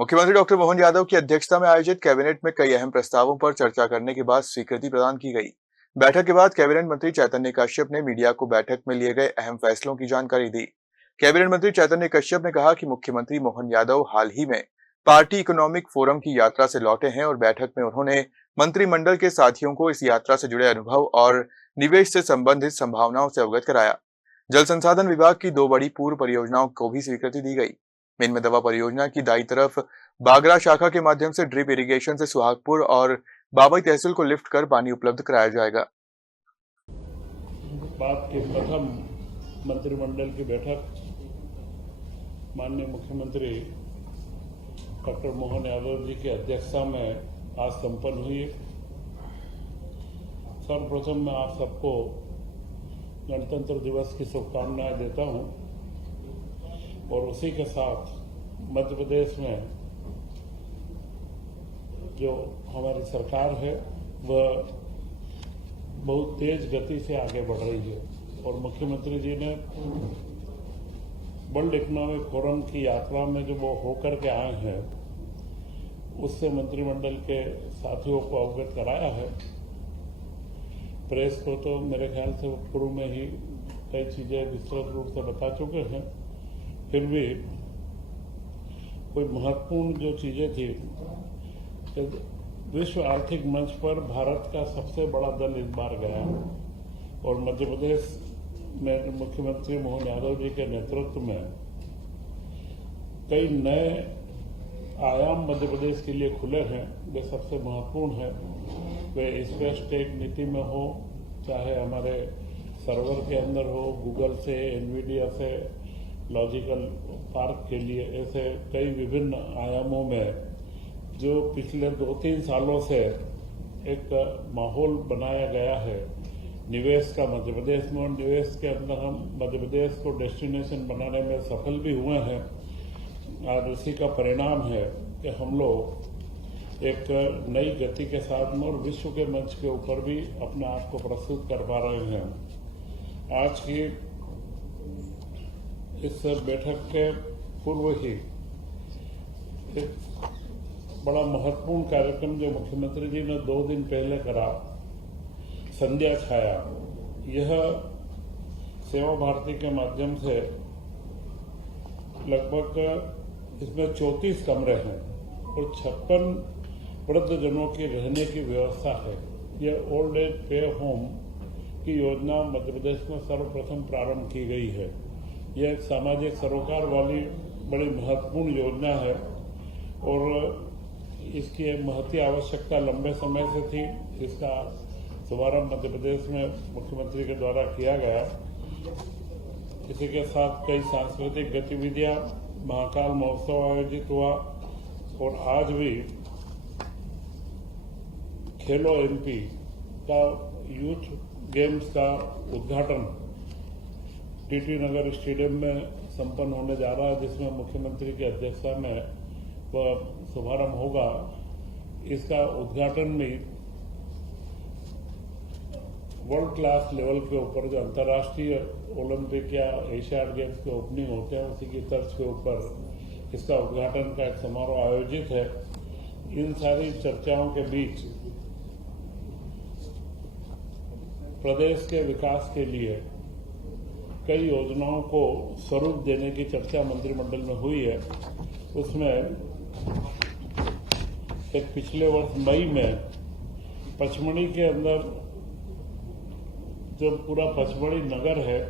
मुख्यमंत्री डॉक्टर मोहन यादव की अध्यक्षता में आयोजित कैबिनेट में कई अहम प्रस्तावों पर चर्चा करने के बाद स्वीकृति प्रदान की गई। बैठक के बाद कैबिनेट मंत्री चैतन्य कश्यप ने मीडिया को बैठक में लिए गए अहम फैसलों की जानकारी दी। कैबिनेट मंत्री चैतन्य कश्यप ने कहा कि मुख्यमंत्री मोहन यादव हाल ही में पार्टी इकोनॉमिक फोरम की यात्रा से लौटे हैं और बैठक में उन्होंने मंत्रिमंडल के साथियों को इस यात्रा से जुड़े अनुभव और निवेश से संबंधित संभावनाओं से अवगत कराया। जल संसाधन विभाग की 2 बड़ी पूर्व परियोजनाओं को भी स्वीकृति दी गई। इनमें दवा परियोजना की दाईं तरफ बागरा शाखा के माध्यम से ड्रिप इरिगेशन से सुहागपुर और बाबई तहसील को लिफ्ट कर पानी उपलब्ध कराया जाएगा। बात की प्रथम मंत्रिमंडल की बैठक माननीय मुख्यमंत्री डॉक्टर मोहन यादव जी की अध्यक्षता में आज संपन्न हुई। सर्वप्रथम मैं आप सबको गणतंत्र दिवस की शुभकामनाएं देता हूं और उसी के साथ मध्य प्रदेश में जो हमारी सरकार है वह बहुत तेज गति से आगे बढ़ रही है और मुख्यमंत्री जी ने वर्ल्ड इकोनॉमिक फोरम की यात्रा में जो वो होकर के आए हैं उससे मंत्रिमंडल के साथियों को अवगत कराया है। प्रेस को तो मेरे ख्याल से पूर्व में ही कई चीजें विस्तृत रूप से बता चुके हैं, फिर भी कोई महत्वपूर्ण जो चीजें थी, विश्व आर्थिक मंच पर भारत का सबसे बड़ा दल इस बार गया और मध्य प्रदेश में मुख्यमंत्री मोहन यादव जी के नेतृत्व में कई नए आयाम मध्य प्रदेश के लिए खुले हैं। वे सबसे महत्वपूर्ण है, वे स्पेस टेक नीति में हो, चाहे हमारे सर्वर के अंदर हो, गूगल से, एनवीडिया से, लॉजिकल पार्क के लिए, ऐसे कई विभिन्न आयामों में जो पिछले 2-3 सालों से एक माहौल बनाया गया है निवेश का मध्य प्रदेश में, और निवेश के अंदर हम मध्य प्रदेश को डेस्टिनेशन बनाने में सफल भी हुए हैं। आज उसी का परिणाम है कि हम लोग एक नई गति के साथ में और विश्व के मंच के ऊपर भी अपने आप को प्रस्तुत कर पा रहे हैं। आज की इस बैठक के पूर्व ही एक बड़ा महत्वपूर्ण कार्यक्रम जो मुख्यमंत्री जी ने 2 दिन पहले करा, संध्या छाया, यह सेवा भारती के माध्यम से लगभग इसमें 34 कमरे हैं और 56 वृद्धजनों की रहने की व्यवस्था है। यह ओल्ड एज केयर होम की योजना मध्य प्रदेश में सर्वप्रथम प्रारंभ की गई है। यह एक सामाजिक सरोकार वाली बड़ी महत्वपूर्ण योजना है और इसकी महती आवश्यकता लंबे समय से थी। इसका शुभारंभ मध्य प्रदेश में मुख्यमंत्री के द्वारा किया गया। इसी के साथ कई सांस्कृतिक गतिविधियां, महाकाल महोत्सव आयोजित हुआ और आज भी खेलो एमपी का यूथ गेम्स का उद्घाटन टीटी नगर स्टेडियम में संपन्न होने जा रहा है, जिसमें मुख्यमंत्री की अध्यक्षता में वह शुभारंभ होगा। इसका उद्घाटन भी वर्ल्ड क्लास लेवल के ऊपर जो अंतर्राष्ट्रीय ओलंपिक या एशियाड गेम्स के ओपनिंग होते हैं उसी की तर्ज के ऊपर इसका उद्घाटन का एक समारोह आयोजित है। इन सारी चर्चाओं के बीच प्रदेश के विकास के लिए कई योजनाओं को स्वरूप देने की चर्चा मंत्रिमंडल में हुई है। उसमें एक पिछले वर्ष मई में पचमढ़ी के अंदर जो पूरा पचमढ़ी नगर है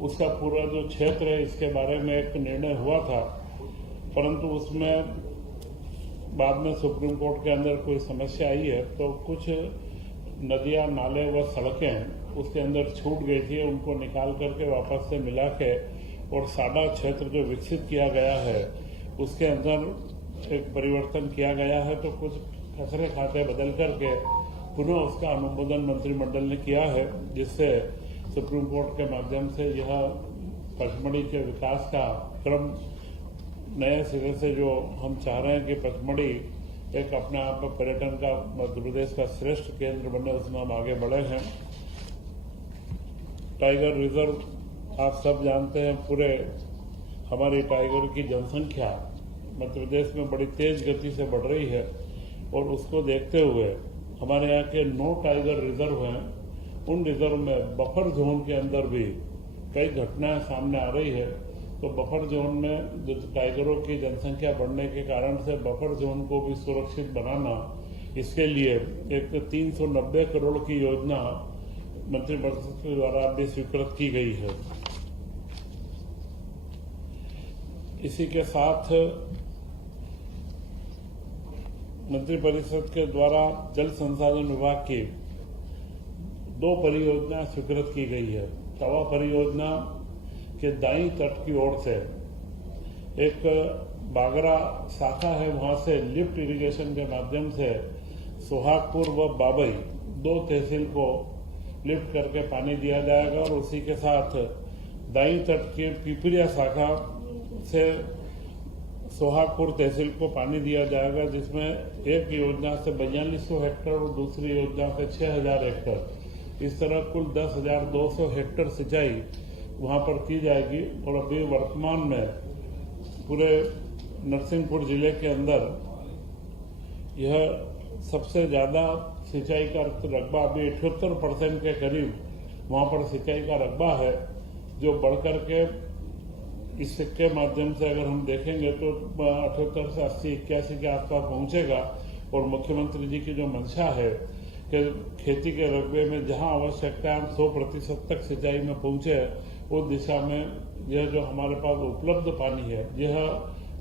उसका पूरा जो क्षेत्र है इसके बारे में एक निर्णय हुआ था, परंतु उसमें बाद में सुप्रीम कोर्ट के अंदर कोई समस्या आई है तो कुछ नदियां, नाले व सड़कें उसके अंदर छूट गई थी। उनको निकाल करके वापस से मिला के और साडा क्षेत्र जो विकसित किया गया है उसके अंदर एक परिवर्तन किया गया है। तो कुछ खसरे खाते बदल करके पुनः उसका अनुमोदन मंत्रिमंडल ने किया है, जिससे सुप्रीम कोर्ट के माध्यम से यह पचमढ़ी के विकास का क्रम नए सिरे से जो हम चाह रहे हैं कि पचमढ़ी एक अपने आप में पर्यटन का मध्य प्रदेश का श्रेष्ठ केंद्र बने, उसमें हम आगे बढ़े हैं। टाइगर रिजर्व आप सब जानते हैं, पूरे हमारी टाइगर की जनसंख्या मध्य प्रदेश में बड़ी तेज गति से बढ़ रही है और उसको देखते हुए हमारे यहाँ के 9 टाइगर रिजर्व हैं, उन रिजर्व में बफर जोन के अंदर भी कई घटनाएं सामने आ रही है। तो बफर जोन में जो टाइगरों की जनसंख्या बढ़ने के कारण से बफर जोन को भी सुरक्षित बनाना, इसके लिए एक 390 करोड़ की योजना मंत्रिपरिषद के द्वारा भी स्वीकृत की गई है। इसी के साथ मंत्रिपरिषद के द्वारा जल संसाधन विभाग की 2 परियोजना स्वीकृत की गई है। तवा परियोजना के दाईं तट की ओर से एक बागरा शाखा है, वहां से लिफ्ट इरिगेशन के माध्यम से सुहागपुर व बाबई 2 तहसील को लिफ्ट करके पानी दिया जाएगा और उसी के साथ दाईं तट की पिपरिया शाखा से सोहागपुर तहसील को पानी दिया जाएगा, जिसमें एक योजना से 4200 हेक्टेयर और दूसरी योजना से 6000 हेक्टेयर, इस तरह कुल 10,200 हेक्टेयर सिंचाई वहां पर की जाएगी। और अभी वर्तमान में पूरे नरसिंहपुर जिले के अंदर यह सबसे ज्यादा सिंचाई का रकबा अभी 78% के करीब वहां पर सिंचाई का रकबा है, जो बढ़कर के इसके माध्यम से अगर हम देखेंगे तो 78 से 80, 81 के आसपास पहुंचेगा। और मुख्यमंत्री जी की जो मंशा है कि खेती के रकबे में जहां आवश्यकता है 100% तक सिंचाई में पहुंचे, उस दिशा में यह जो हमारे पास उपलब्ध पानी है, यह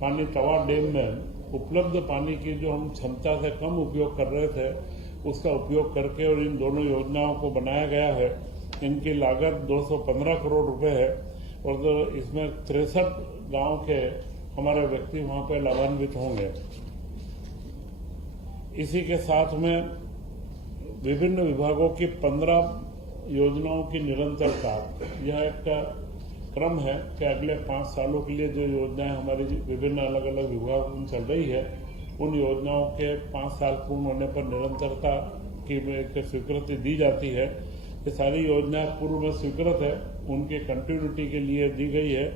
पानी तवा डैम में उपलब्ध पानी की जो हम क्षमता से कम उपयोग कर रहे थे, उसका उपयोग करके और इन दोनों योजनाओं को बनाया गया है। इनकी लागत 215 करोड़ रुपए है और इसमें 63 गांव के हमारे व्यक्ति वहां पर लाभान्वित होंगे। इसी के साथ में विभिन्न विभागों की 15 योजनाओं की निरंतरता, यह एक क्रम है कि अगले 5 सालों के लिए जो योजनाएं हमारी विभिन्न अलग अलग विभागों में चल रही है, उन योजनाओं के 5 साल पूर्ण होने पर निरंतरता की स्वीकृति दी जाती है। ये सारी योजनाएं पूर्व में स्वीकृत है, उनके कंटिन्यूटी के लिए दी गई है।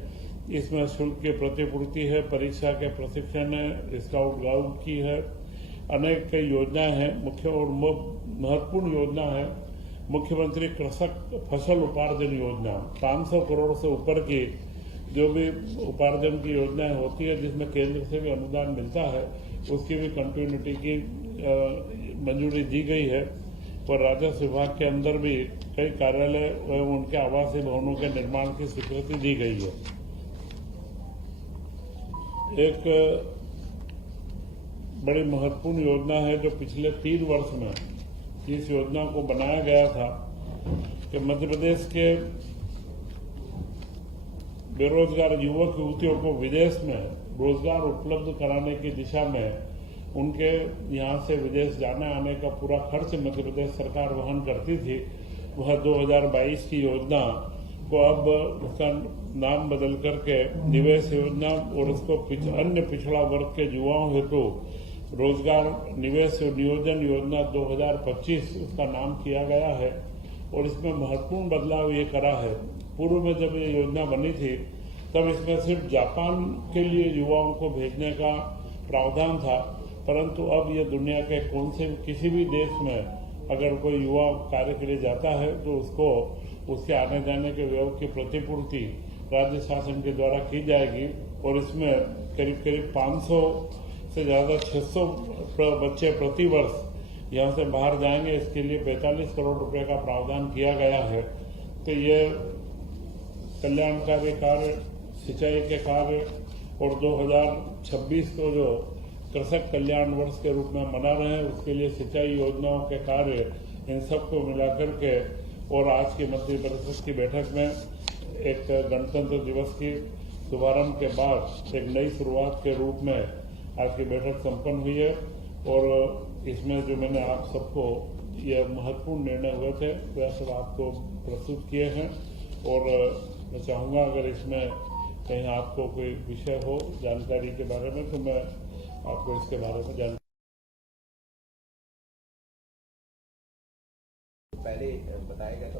इसमें शुल्क की प्रतिपूर्ति है, परीक्षा के प्रशिक्षण है, स्काउट गाइड की है, अनेक कई योजनाएं हैं। मुख्य और महत्वपूर्ण योजना है मुख्यमंत्री कृषक फसल उपार्जन योजना। 500 करोड़ से ऊपर की जो भी उपार्जन की योजनाएं होती है, जिसमें केंद्र से भी अनुदान मिलता है, उसकी भी कंटिन्यूटी की मंजूरी दी गई है। और राजस्व विभाग के अंदर भी कई कार्यालय एवं उनके आवासीय भवनों के निर्माण की स्वीकृति दी गई है। एक बड़ी महत्वपूर्ण योजना है जो पिछले 3 वर्ष में इस योजना को बनाया गया था कि मध्य प्रदेश के बेरोजगार युवक युवतियों को विदेश में रोजगार उपलब्ध कराने की दिशा में उनके यहाँ से विदेश जाने आने का पूरा खर्च मध्य प्रदेश सरकार वहन करती थी। वह 2022 की योजना को अब उसका नाम बदल करके निवेश योजना और उसको अन्य पिछड़ा वर्ग के युवाओं हेतु रोजगार निवेश नियोजन योजना 2025 उसका नाम किया गया है। और इसमें महत्वपूर्ण बदलाव ये करा है, पूर्व में जब ये योजना बनी थी तब इसमें सिर्फ जापान के लिए युवाओं को भेजने का प्रावधान था, परंतु अब ये दुनिया के कौन से किसी भी देश में अगर कोई युवा कार्य के लिए जाता है तो उसको उसके आने जाने के व्यय की प्रतिपूर्ति राज्य शासन के द्वारा की जाएगी। और इसमें करीब करीब 500 से ज्यादा 600 बच्चे प्रति वर्ष यहाँ से बाहर जाएंगे। इसके लिए 45 करोड़ रुपए का प्रावधान किया गया है। तो ये कल्याणकारी कार्य, सिंचाई के कार्य और 2026 को जो कृषक कल्याण वर्ष के रूप में मना रहे हैं, उसके लिए सिंचाई योजनाओं के कार्य, इन सबको मिलाकर के और आज की मंत्रिपरिषद की बैठक में एक गणतंत्र दिवस की शुभारंभ के बाद एक नई शुरुआत के रूप में आज की बैठक संपन्न हुई है। और इसमें जो मैंने आप सबको ये महत्वपूर्ण निर्णय हुए थे वह सब आपको प्रस्तुत किए हैं। और मैं चाहूँगा अगर इसमें कहीं आपको कोई विषय हो जानकारी के बारे में तो मैं आपको इसके बारे में जानकारी पहले बताया गया था।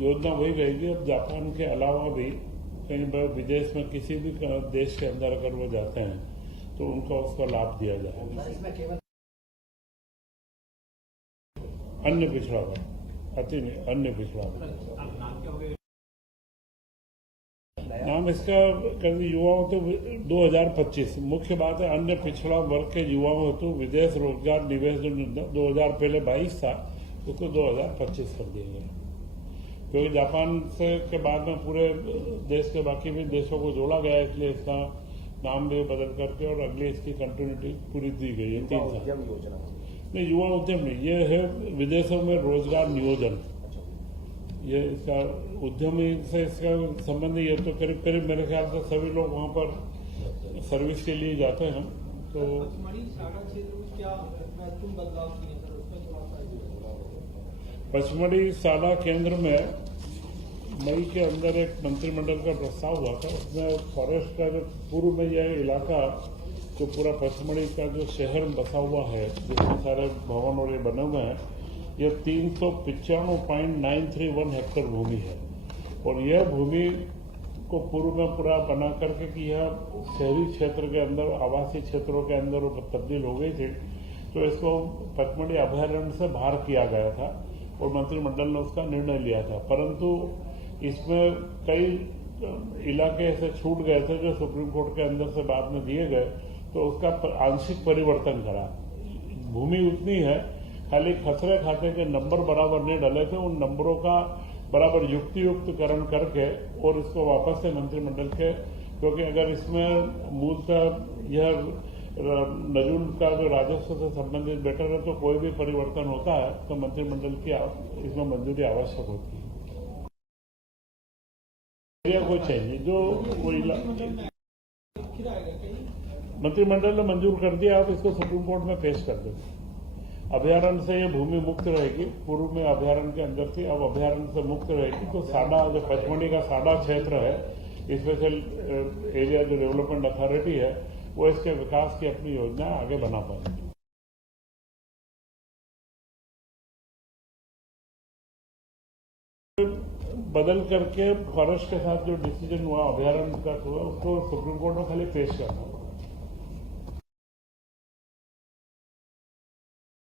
योजना वही रहेगी। अब जापान के अलावा भी कहीं विदेश में किसी भी देश के अंदर अगर वो जाते हैं तो उनको उसका लाभ दिया जाए। अन्य पिछड़ा वर्ग, अति नहीं, अन्य पिछड़ा वर्ग। नाम इसका युवाओं तो 2025 मुख्य बात है। अन्य पिछड़ा वर्ग के युवाओं हेतु विदेश रोजगार निवेश जो 2000 पहले 22 था उसको 2025 कर दिया गया, क्योंकि जापान से के बाद में पूरे देश के बाकी भी देशों को जोड़ा गया, इसलिए इसका नाम भी बदल करके और अगली इसकी कंटिन्यूटी पूरी दी गई है। 3 साल नहीं, युवा उद्यम नहीं, ये है विदेशों में रोजगार नियोजन। ये इसका उद्यमी से इसका संबंध ये तो करीब करीब मेरे ख्याल से सभी लोग वहाँ पर सर्विस के लिए जाते हैं। तो पचमढ़ी साडा केंद्र में मई के अंदर एक मंत्रिमंडल का प्रस्ताव हुआ था। उसमें फॉरेस्ट का जो पूर्व में यह इलाका जो पूरा पचमढ़ी का जो शहर बसा हुआ है जिसमें सारे भवन और ये बने हुए हैं, यह 395.931 हेक्टेयर भूमि है। और यह भूमि को पूर्व में पूरा बना करके कि यह शहरी क्षेत्र के अंदर आवासीय क्षेत्रों के अंदर तब्दील हो गई थी, तो इसको पचमढ़ी अभयारण्य से बाहर किया गया था और मंत्रिमंडल ने उसका निर्णय लिया था। परंतु इसमें कई इलाके ऐसे छूट गए थे जो सुप्रीम कोर्ट के अंदर से बाद में दिए गए, तो उसका आंशिक परिवर्तन करा। भूमि उतनी है, खाली खसरे खाते के नंबर बराबर नहीं डले थे, उन नंबरों का बराबर युक्तियुक्तकरण करके और इसको वापस से मंत्रिमंडल के, क्योंकि अगर इसमें मूलतः यह नजूल का जो राजस्व से संबंधित मैटर है तो कोई भी परिवर्तन होता है तो मंत्रिमंडल की इसमें मंजूरी आवश्यक होती है। कोई चाहिए जो कोई मंत्रिमंडल ने मंजूर कर दिया, आप इसको सुप्रीम कोर्ट में पेश कर देंगे। अभयारण्य से ये भूमि मुक्त रहेगी, पूर्व में अभयारण्य के अंदर थी, अब अभयारण्य से मुक्त रहेगी। तो साडा जो पचमढ़ी का साडा क्षेत्र है, स्पेशल एरिया जो डेवलपमेंट अथॉरिटी है, वो इसके विकास की अपनी योजना आगे बना पाएगी। बदल करके फॉरेस्ट के साथ जो डिसीजन हुआ अभयारण्य का हुआ उसको सुप्रीम कोर्ट में खाली पेश करना।